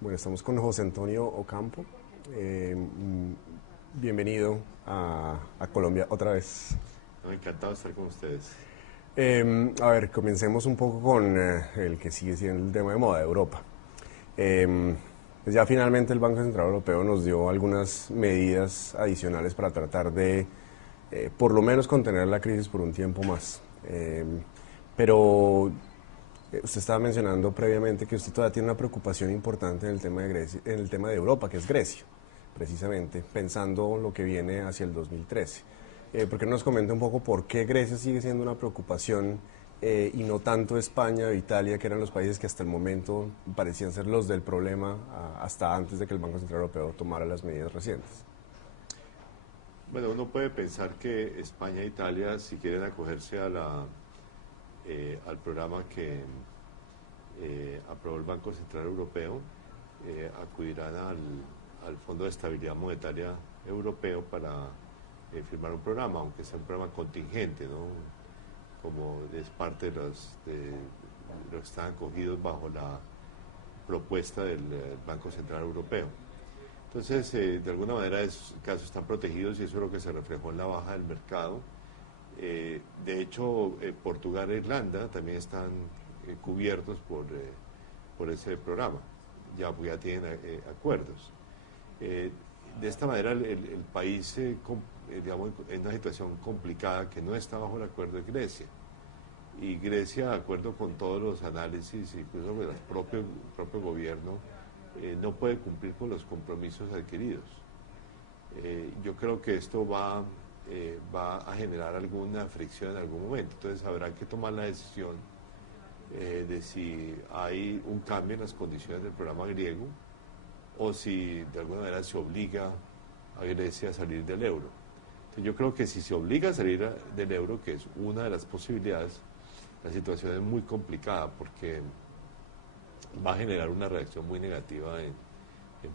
Bueno, estamos con José Antonio Ocampo. Bienvenido a Colombia otra vez. No, encantado de estar con ustedes. A ver, comencemos un poco con el que sigue siendo el tema de moda, Europa. Pues ya finalmente el Banco Central Europeo nos dio algunas medidas adicionales para tratar de, por lo menos, contener la crisis por un tiempo más. Pero usted estaba mencionando previamente que usted todavía tiene una preocupación importante en el tema de Grecia, en el tema de Europa, que es Grecia, precisamente, pensando lo que viene hacia el 2013. ¿Por qué no nos comenta un poco por qué Grecia sigue siendo una preocupación y no tanto España o Italia, que eran los países que hasta el momento parecían ser los del problema hasta antes de que el Banco Central Europeo tomara las medidas recientes? Bueno, uno puede pensar que España e Italia, si quieren acogerse al programa que aprobó el Banco Central Europeo, acudirán al Fondo de Estabilidad Monetaria Europeo para firmar un programa, aunque sea un programa contingente, ¿no? Como es parte de los que están acogidos bajo la propuesta del Banco Central Europeo. Entonces, de alguna manera, esos casos están protegidos y eso es lo que se reflejó en la baja del mercado. De hecho, Portugal e Irlanda también están cubiertos por ese programa, ya tienen acuerdos. De esta manera, el país, digamos, en una situación complicada que no está bajo el acuerdo de Grecia. Y Grecia, de acuerdo con todos los análisis, incluso con el propio gobierno, no puede cumplir con los compromisos adquiridos. Yo creo que esto va a generar alguna fricción en algún momento, entonces habrá que tomar la decisión de si hay un cambio en las condiciones del programa griego o si de alguna manera se obliga a Grecia a salir del euro. Entonces yo creo que si se obliga a salir del euro, que es una de las posibilidades, la situación es muy complicada porque va a generar una reacción muy negativa en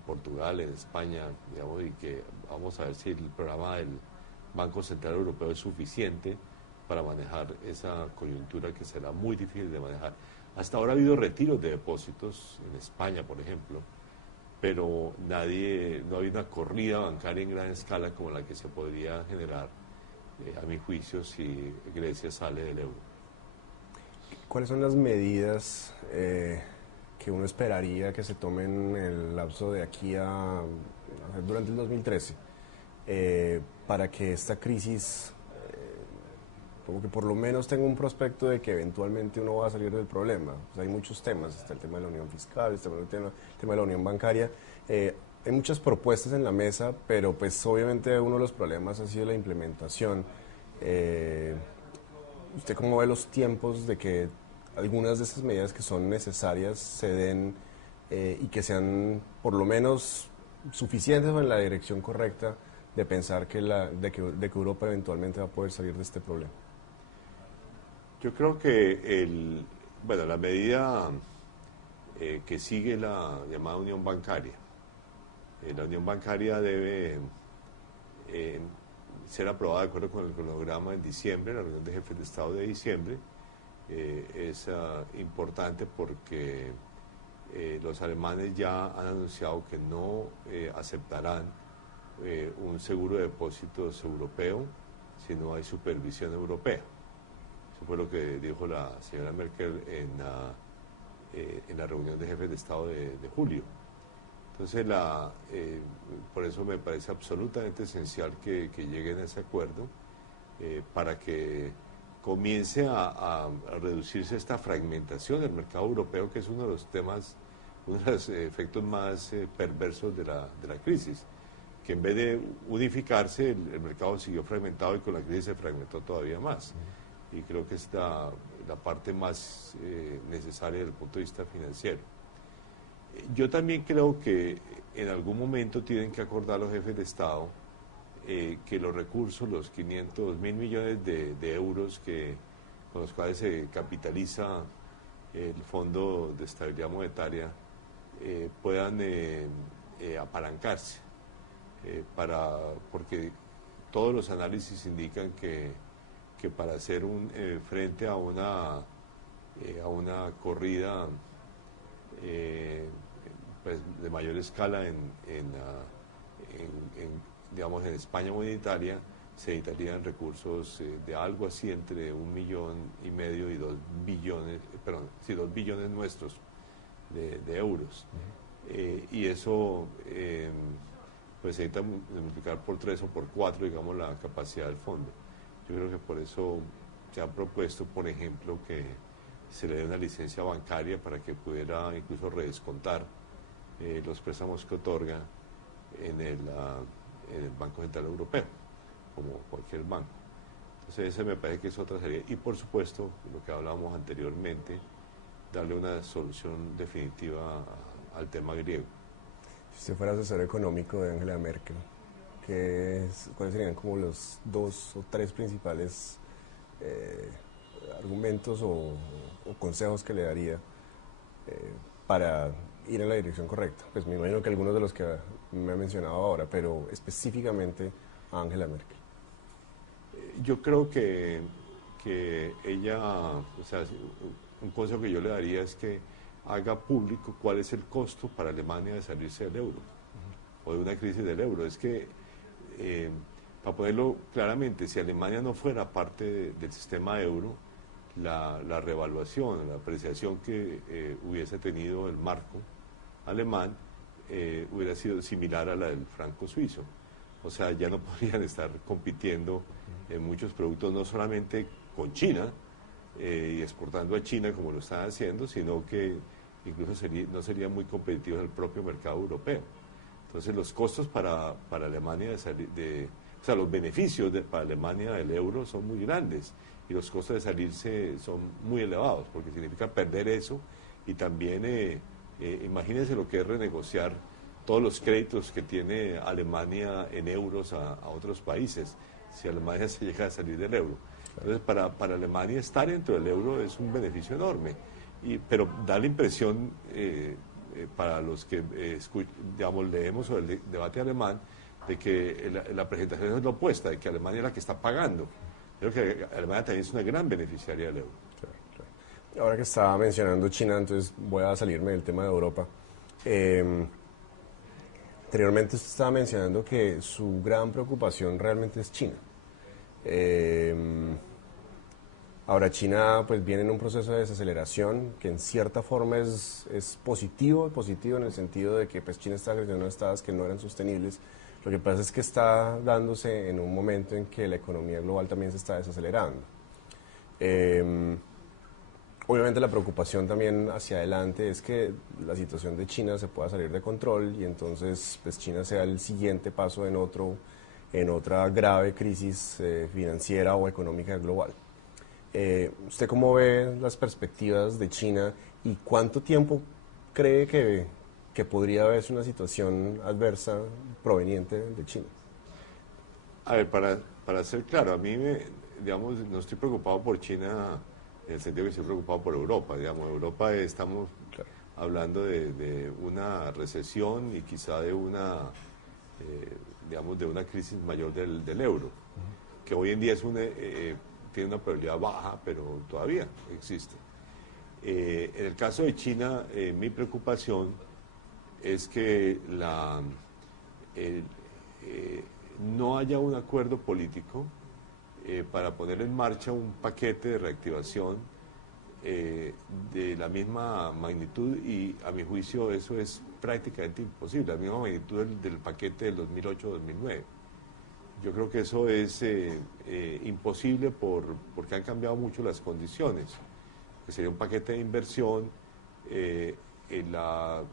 Portugal, en España, digamos, y que vamos a ver si el programa del Banco Central Europeo es suficiente para manejar esa coyuntura que será muy difícil de manejar. Hasta ahora ha habido retiros de depósitos en España, por ejemplo, pero no hay una corrida bancaria en gran escala como la que se podría generar, a mi juicio, si Grecia sale del euro. ¿Cuáles son las medidas que uno esperaría que se tomen en el lapso de aquí durante el 2013 para que esta crisis como que por lo menos tenga un prospecto de que eventualmente uno va a salir del problema? Pues hay muchos temas, está el tema de la unión fiscal, está el tema de la unión bancaria. Hay muchas propuestas en la mesa, pero pues obviamente uno de los problemas ha sido la implementación. Eh, ¿Usted cómo ve los tiempos de que algunas de esas medidas que son necesarias se den y que sean por lo menos suficientes o en la dirección correcta de pensar de que Europa eventualmente va a poder salir de este problema? Yo creo que bueno, la medida que sigue la llamada unión bancaria. La unión bancaria debe eh, ser aprobada de acuerdo con el cronograma en diciembre, la reunión de jefes de Estado de diciembre. Es importante porque los alemanes ya han anunciado que no aceptarán un seguro de depósitos europeo si no hay supervisión europea. Eso fue lo que dijo la señora Merkel en la reunión de jefes de Estado de julio. Entonces, por eso me parece absolutamente esencial que lleguen a ese acuerdo para que comience a reducirse esta fragmentación del mercado europeo, que es uno de los temas, uno de los efectos más perversos de la crisis, que en vez de unificarse, el mercado siguió fragmentado y con la crisis se fragmentó todavía más. Y creo que es la parte más necesaria desde el punto de vista financiero. Yo también creo que en algún momento tienen que acordar los jefes de Estado que los recursos, los 500.000 millones de euros con los cuales se capitaliza el Fondo de Estabilidad Monetaria, puedan apalancarse, porque todos los análisis indican que para hacer frente a una corrida pues, mayor escala digamos, en España o en Italia, se necesitarían recursos de algo así entre 1,5 millones y 2 billones, perdón, sí, 2 billones nuestros de euros. Y eso pues se necesita multiplicar por 3 o por 4, digamos, la capacidad del fondo. Yo creo que por eso se ha propuesto, por ejemplo, que se le dé una licencia bancaria para que pudiera incluso redescontar los préstamos que otorga en el Banco Central Europeo, como cualquier banco. Entonces ese me parece que es otra serie. Y por supuesto, lo que hablábamos anteriormente, darle una solución definitiva al tema griego. Si usted fuera asesor económico de Angela Merkel, ¿cuáles serían como los 2 o 3 principales argumentos o consejos que le daría para ir en la dirección correcta? Pues me imagino que algunos de los que me ha mencionado ahora, pero específicamente a Angela Merkel. Yo creo que ella, o sea, un consejo que yo le daría es que haga público cuál es el costo para Alemania de salirse del euro o de una crisis del euro. Es que, para ponerlo claramente, si Alemania no fuera parte del sistema euro, la revaluación, la apreciación que hubiese tenido el marco alemán hubiera sido similar a la del franco suizo. O sea, ya no podrían estar compitiendo en muchos productos, no solamente con China y exportando a China como lo están haciendo, sino que incluso no serían muy competitivos en el propio mercado europeo. Entonces los costos para Alemania o sea, los beneficios para Alemania del euro son muy grandes y los costos de salirse son muy elevados, porque significa perder eso y también imagínense lo que es renegociar todos los créditos que tiene Alemania en euros a otros países, si Alemania se llega a salir del euro. Entonces, para Alemania estar dentro del euro es un beneficio enorme, pero da la impresión, para los que digamos, leemos sobre el debate alemán, de que la presentación es la opuesta, de que Alemania es la que está pagando. Creo que Alemania también es una gran beneficiaria del euro. Claro, claro. Ahora que estaba mencionando China, entonces voy a salirme del tema de Europa. Anteriormente usted estaba mencionando que su gran preocupación realmente es China. Ahora China pues viene en un proceso de desaceleración que en cierta forma es positivo en el sentido de que pues China está creciendo en estados que no eran sostenibles. Lo que pasa es que está dándose en un momento en que la economía global también se está desacelerando. Obviamente la preocupación también hacia adelante es que la situación de China se pueda salir de control y entonces pues China sea el siguiente paso en otra grave crisis financiera o económica global. ¿Usted cómo ve las perspectivas de China y cuánto tiempo cree que podría haberse una situación adversa proveniente de China? A ver, para ser claro, a mí digamos, no estoy preocupado por China en el sentido que estoy preocupado por Europa. Digamos, Europa estamos hablando de una recesión y quizá de digamos, de una crisis mayor del euro, que hoy en día tiene una probabilidad baja, pero todavía existe. En el caso de China, mi preocupación es que no haya un acuerdo político para poner en marcha un paquete de reactivación de la misma magnitud, y a mi juicio eso es prácticamente imposible, la misma magnitud del paquete del 2008-2009. Yo creo que eso es imposible porque han cambiado mucho las condiciones. Que sería un paquete de inversión, las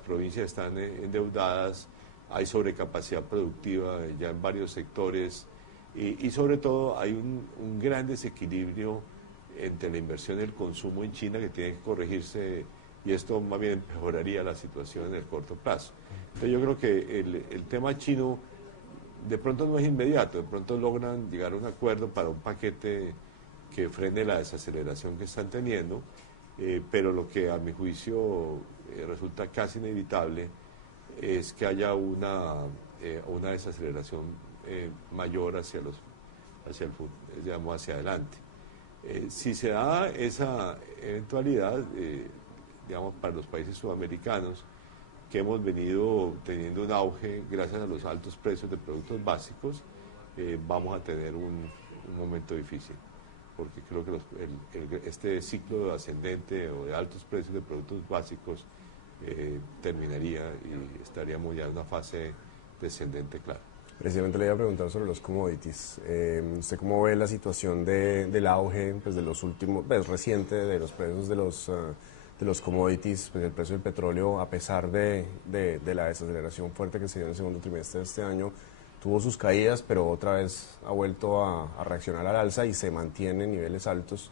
provincias están endeudadas, hay sobrecapacidad productiva ya en varios sectores y sobre todo hay un gran desequilibrio entre la inversión y el consumo en China que tiene que corregirse, y esto más bien mejoraría la situación en el corto plazo. Entonces yo creo que el tema chino de pronto no es inmediato, de pronto logran llegar a un acuerdo para un paquete que frene la desaceleración que están teniendo, pero lo que a mi juicio resulta casi inevitable es que haya una desaceleración mayor hacia adelante. Si se da esa eventualidad, digamos, para los países sudamericanos, que hemos venido teniendo un auge gracias a los altos precios de productos básicos, vamos a tener un momento difícil, porque creo que este ciclo ascendente o de altos precios de productos básicos terminaría y estaríamos ya en una fase descendente clara. Precisamente le iba a preguntar sobre los commodities. ¿Usted cómo ve la situación del auge pues, de los últimos, pues, reciente de los precios de los commodities, pues, el precio del petróleo, a pesar de la desaceleración fuerte que se dio en el segundo trimestre de este año, tuvo sus caídas, pero otra vez ha vuelto a reaccionar al alza y se mantiene en niveles altos?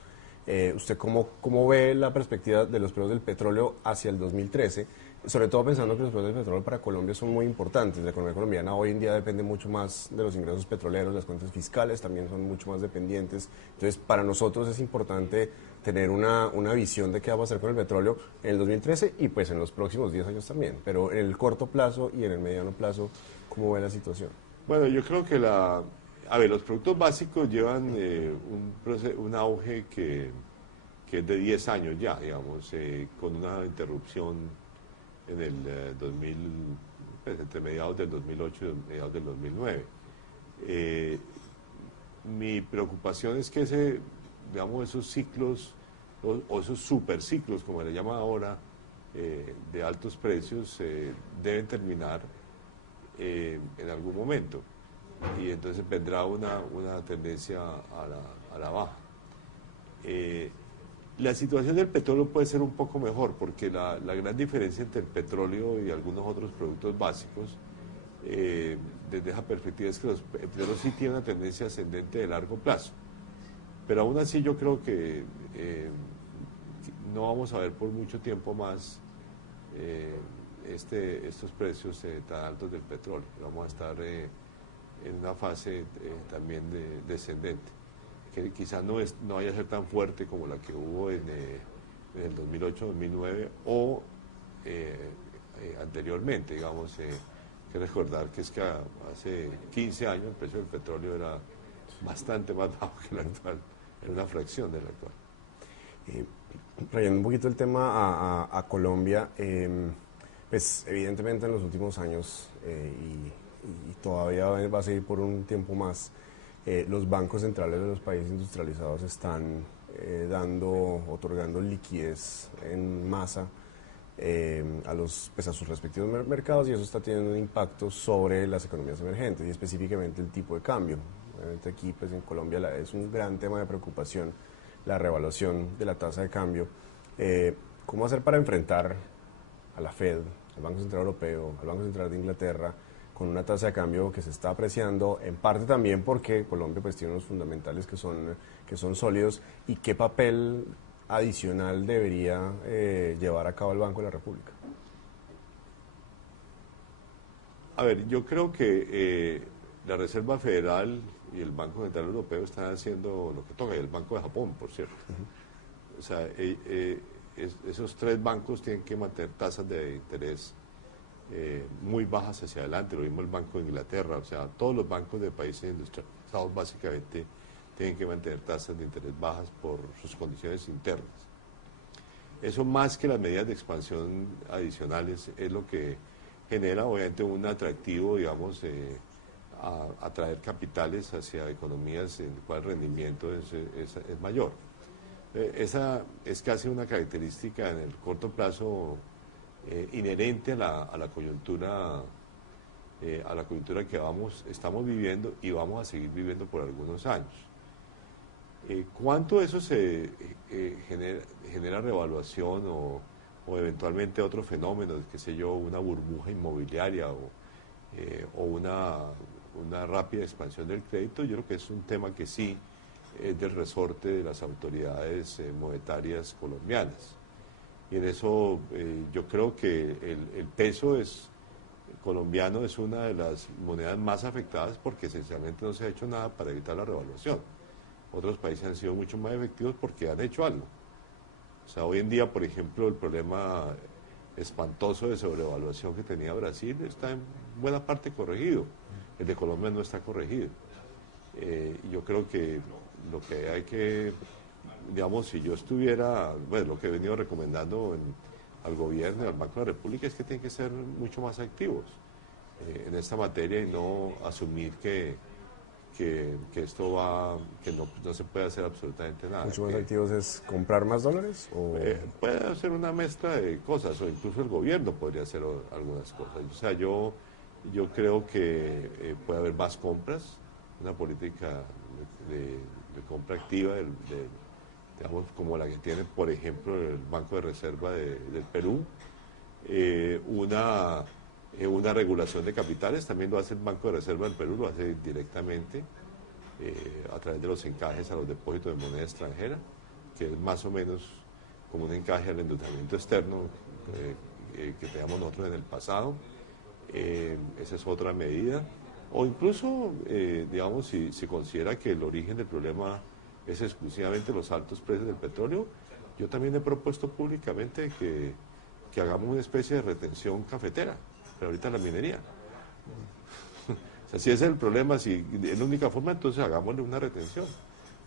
¿Usted cómo ve la perspectiva de los precios del petróleo hacia el 2013? Sobre todo pensando que los precios del petróleo para Colombia son muy importantes. La economía colombiana hoy en día depende mucho más de los ingresos petroleros, las cuentas fiscales también son mucho más dependientes. Entonces, para nosotros es importante tener una visión de qué va a pasar con el petróleo en el 2013 y pues en los próximos 10 años también. Pero en el corto plazo y en el mediano plazo, ¿cómo ve la situación? Bueno, yo creo que los productos básicos llevan un auge que es de 10 años ya, digamos, con una interrupción en el 2000, pues, entre mediados del 2008 y mediados del 2009. Mi preocupación es que esos ciclos o esos superciclos, como le llaman ahora, de altos precios, deben terminar en algún momento. Y entonces vendrá una tendencia a la baja. La situación del petróleo puede ser un poco mejor porque la gran diferencia entre el petróleo y algunos otros productos básicos, desde esa perspectiva, es que el petróleo sí tiene una tendencia ascendente de largo plazo. Pero aún así yo creo que no vamos a ver por mucho tiempo más estos precios tan altos del petróleo. Vamos a estar en una fase también descendente, que quizás no vaya a ser tan fuerte como la que hubo en el 2008-2009 o anteriormente, digamos. Hay que recordar que hace 15 años el precio del petróleo era bastante más bajo que el actual, era una fracción del actual. Trayendo un poquito el tema a Colombia, pues evidentemente en los últimos años y todavía va a seguir por un tiempo más, los bancos centrales de los países industrializados están otorgando liquidez en masa a sus respectivos mercados, y eso está teniendo un impacto sobre las economías emergentes y específicamente el tipo de cambio. Obviamente aquí pues en Colombia es un gran tema de preocupación la revaluación de la tasa de cambio. ¿Cómo hacer para enfrentar a la Fed, al Banco Central Europeo, al Banco Central de Inglaterra, con una tasa de cambio que se está apreciando, en parte también porque Colombia pues tiene unos fundamentales que son sólidos, y qué papel adicional debería llevar a cabo el Banco de la República? A ver, yo creo que la Reserva Federal y el Banco Central Europeo están haciendo lo que toca, y el Banco de Japón, por cierto. O sea, esos tres bancos tienen que mantener tasas de interés muy bajas hacia adelante, lo mismo el Banco de Inglaterra, o sea, todos los bancos de países industrializados básicamente tienen que mantener tasas de interés bajas por sus condiciones internas. Eso, más que las medidas de expansión adicionales, es lo que genera obviamente un atractivo, digamos, a atraer capitales hacia economías en las cuales el rendimiento es mayor. Esa es casi una característica en el corto plazo inherente a la coyuntura que estamos viviendo y vamos a seguir viviendo por algunos años. ¿Cuánto eso se genera revaluación o eventualmente otro fenómeno, qué sé yo, una burbuja inmobiliaria o una rápida expansión del crédito? Yo creo que es un tema que sí es del resorte de las autoridades monetarias colombianas. Y en eso yo creo que el peso colombiano es una de las monedas más afectadas porque esencialmente no se ha hecho nada para evitar la revaluación. Otros países han sido mucho más efectivos porque han hecho algo. O sea, hoy en día, por ejemplo, el problema espantoso de sobrevaluación que tenía Brasil está en buena parte corregido. El de Colombia no está corregido. Y yo creo que lo que hay que, digamos, si yo estuviera, bueno, lo que he venido recomendando al gobierno y al Banco de la República es que tienen que ser mucho más activos en esta materia y no asumir que esto va, que no se puede hacer absolutamente nada. Mucho más activos es comprar más dólares o... Puede hacer una mezcla de cosas, o incluso el gobierno podría hacer algunas cosas. O sea, yo creo que puede haber más compras, una política de compra activa, digamos, como la que tiene, por ejemplo, el Banco de Reserva del Perú, una regulación de capitales, también lo hace el Banco de Reserva del Perú, lo hace directamente a través de los encajes a los depósitos de moneda extranjera, que es más o menos como un encaje al endeudamiento externo que teníamos nosotros en el pasado. Esa es otra medida. O incluso, digamos, si se considera que el origen del problema es exclusivamente los altos precios del petróleo, yo también he propuesto públicamente que hagamos una especie de retención cafetera, pero ahorita la minería. O sea, si ese es el problema, si es la única forma, entonces hagámosle una retención.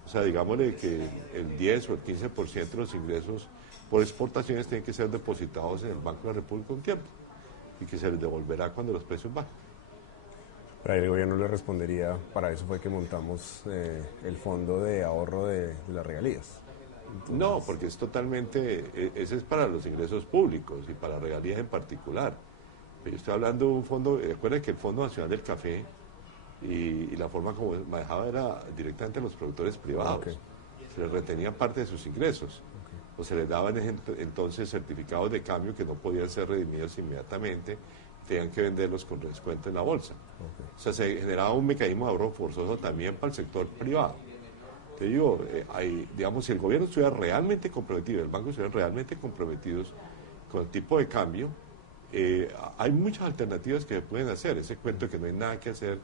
O sea, digámosle que el 10 o el 15% de los ingresos por exportaciones tienen que ser depositados en el Banco de la República un tiempo y que se les devolverá cuando los precios bajen. Pero ahí el gobierno le respondería, para eso fue que montamos el fondo de ahorro de las regalías. Entonces... No, porque es totalmente, ese es para los ingresos públicos y para regalías en particular. Pero yo estoy hablando de un fondo, recuerden que el Fondo Nacional del Café y la forma como manejaba era directamente a los productores privados. Okay. Se les retenía parte de sus ingresos. Okay. O se les daban entonces certificados de cambio que no podían ser redimidos inmediatamente, tenían que venderlos con descuento en la bolsa. Okay. O sea, se generaba un mecanismo de ahorro forzoso también para el sector privado. Te digo, digamos, si el gobierno estuviera realmente comprometido, el banco estuviera realmente comprometidos con el tipo de cambio, hay muchas alternativas que se pueden hacer. Ese cuento de que no hay nada que hacer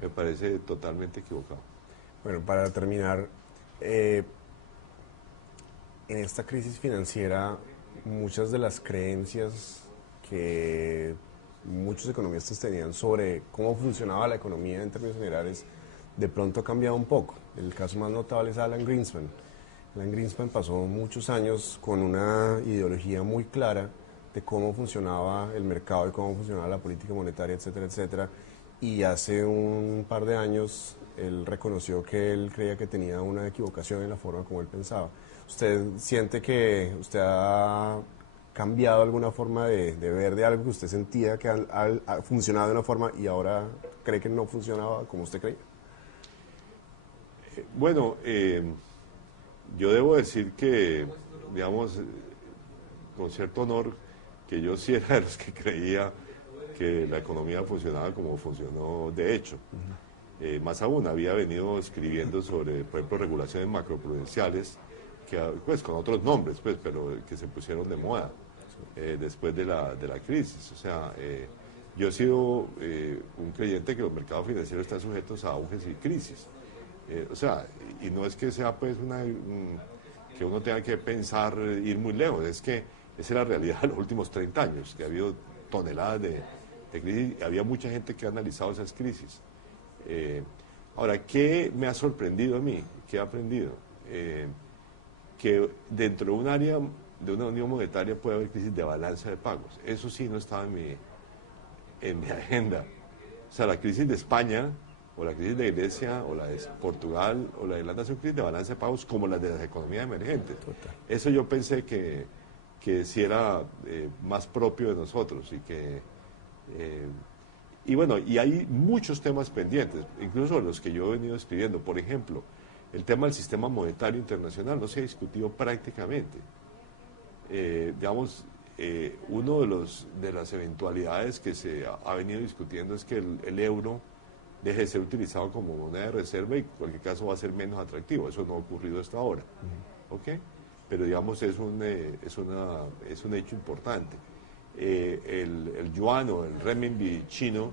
me parece totalmente equivocado. Bueno, para terminar, en esta crisis financiera, muchas de las creencias que muchos economistas tenían sobre cómo funcionaba la economía en términos generales, de pronto ha cambiado un poco. El caso más notable es Alan Greenspan. Alan Greenspan pasó muchos años con una ideología muy clara de cómo funcionaba el mercado y cómo funcionaba la política monetaria, etcétera, etcétera. Y hace un par de años él reconoció que él creía que tenía una equivocación en la forma como él pensaba. ¿Usted siente que usted ha cambiado alguna forma de ver de algo que usted sentía que ha funcionado de una forma y ahora cree que no funcionaba como usted creía? Bueno, yo debo decir que, digamos, con cierto honor, que yo sí era de los que creía que la economía funcionaba como funcionó de hecho. Más aún, había venido escribiendo sobre, por ejemplo, regulaciones macroprudenciales, que, pues con otros nombres, pues, pero que se pusieron de moda después de la crisis. O sea, yo he sido un creyente que los mercados financieros están sujetos a auges y crisis. O sea, y no es que sea pues que uno tenga que pensar ir muy lejos, es que esa es la realidad de los últimos 30 años, que ha habido toneladas de crisis, y había mucha gente que ha analizado esas crisis. Ahora, ¿qué me ha sorprendido a mí? ¿Qué he aprendido? Que dentro de un área de una unión monetaria puede haber crisis de balanza de pagos. Eso sí no estaba en mi agenda. O sea, la crisis de España, o la crisis de Grecia, o la de Portugal, o la de Irlanda son crisis de balanza de pagos como las de las economías emergentes. Total. Eso yo pensé que sí era más propio de nosotros y bueno, y hay muchos temas pendientes, incluso los que yo he venido escribiendo. Por ejemplo, el tema del sistema monetario internacional no se ha discutido prácticamente. Digamos, uno de las eventualidades que se ha venido discutiendo es que el euro deje de ser utilizado como moneda de reserva y en cualquier caso va a ser menos atractivo. Eso no ha ocurrido hasta ahora. ¿Okay? Pero digamos es un hecho importante. El yuan o el renminbi chino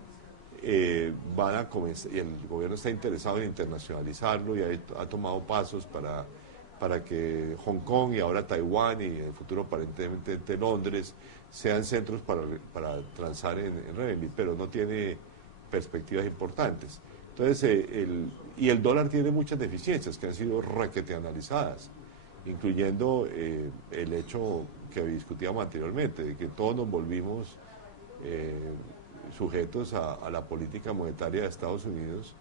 van a comenzar, y el gobierno está interesado en internacionalizarlo y ha tomado pasos para que Hong Kong y ahora Taiwán y en el futuro aparentemente Londres sean centros para transar en renminbi, pero no tiene perspectivas importantes. Entonces, el dólar tiene muchas deficiencias que han sido requete analizadas, incluyendo el hecho que discutíamos anteriormente, de que todos nos volvimos sujetos a la política monetaria de Estados Unidos,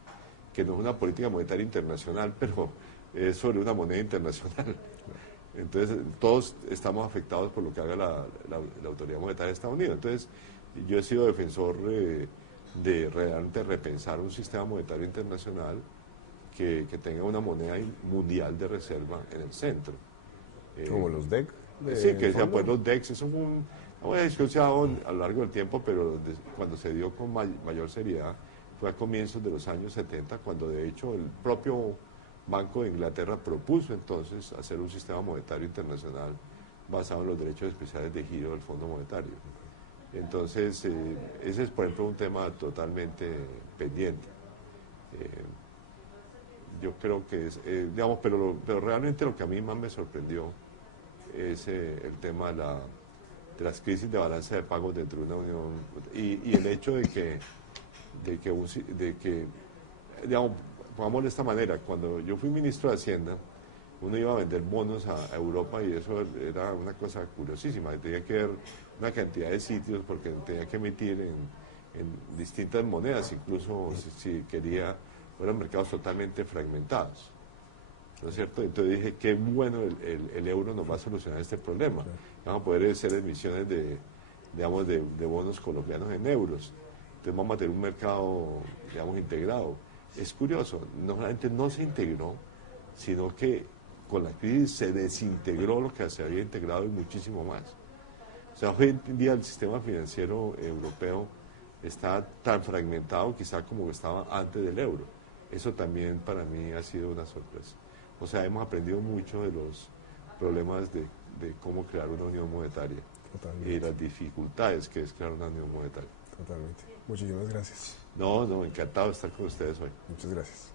que no es una política monetaria internacional, pero es sobre una moneda internacional. Entonces, todos estamos afectados por lo que haga la Autoridad Monetaria de Estados Unidos. Entonces, yo he sido defensor de realmente repensar un sistema monetario internacional que tenga una moneda mundial de reserva en el centro. Como los DEC. Sí, que sean pues los DEX. Eso fue una discusión a lo largo del tiempo, pero cuando se dio con mayor seriedad fue a comienzos de los años 70, cuando de hecho el propio Banco de Inglaterra propuso entonces hacer un sistema monetario internacional basado en los derechos especiales de giro del Fondo Monetario. Entonces, ese es, por ejemplo, un tema totalmente pendiente. Yo creo que es, digamos, pero realmente lo que a mí más me sorprendió es el tema de las crisis de balanza de pagos dentro de una unión y el hecho de que, digamos, pongámoslo de esta manera, cuando yo fui ministro de Hacienda, uno iba a vender bonos a Europa y eso era una cosa curiosísima, tenía que ver una cantidad de sitios porque tenía que emitir en distintas monedas, incluso si quería, eran mercados totalmente fragmentados, ¿no es cierto? Entonces dije, qué bueno el euro nos va a solucionar este problema, vamos a poder hacer emisiones digamos, de bonos colombianos en euros, entonces vamos a tener un mercado, digamos, integrado. Es curioso, no solamente no se integró, sino que con la crisis se desintegró lo que se había integrado y muchísimo más. O sea, hoy en día el sistema financiero europeo está tan fragmentado quizá como estaba antes del euro. Eso también para mí ha sido una sorpresa. O sea, hemos aprendido mucho de los problemas de cómo crear una unión monetaria. Totalmente. Y las dificultades que es crear una unión monetaria. Totalmente. Muchísimas gracias. No, encantado de estar con ustedes hoy. Muchas gracias.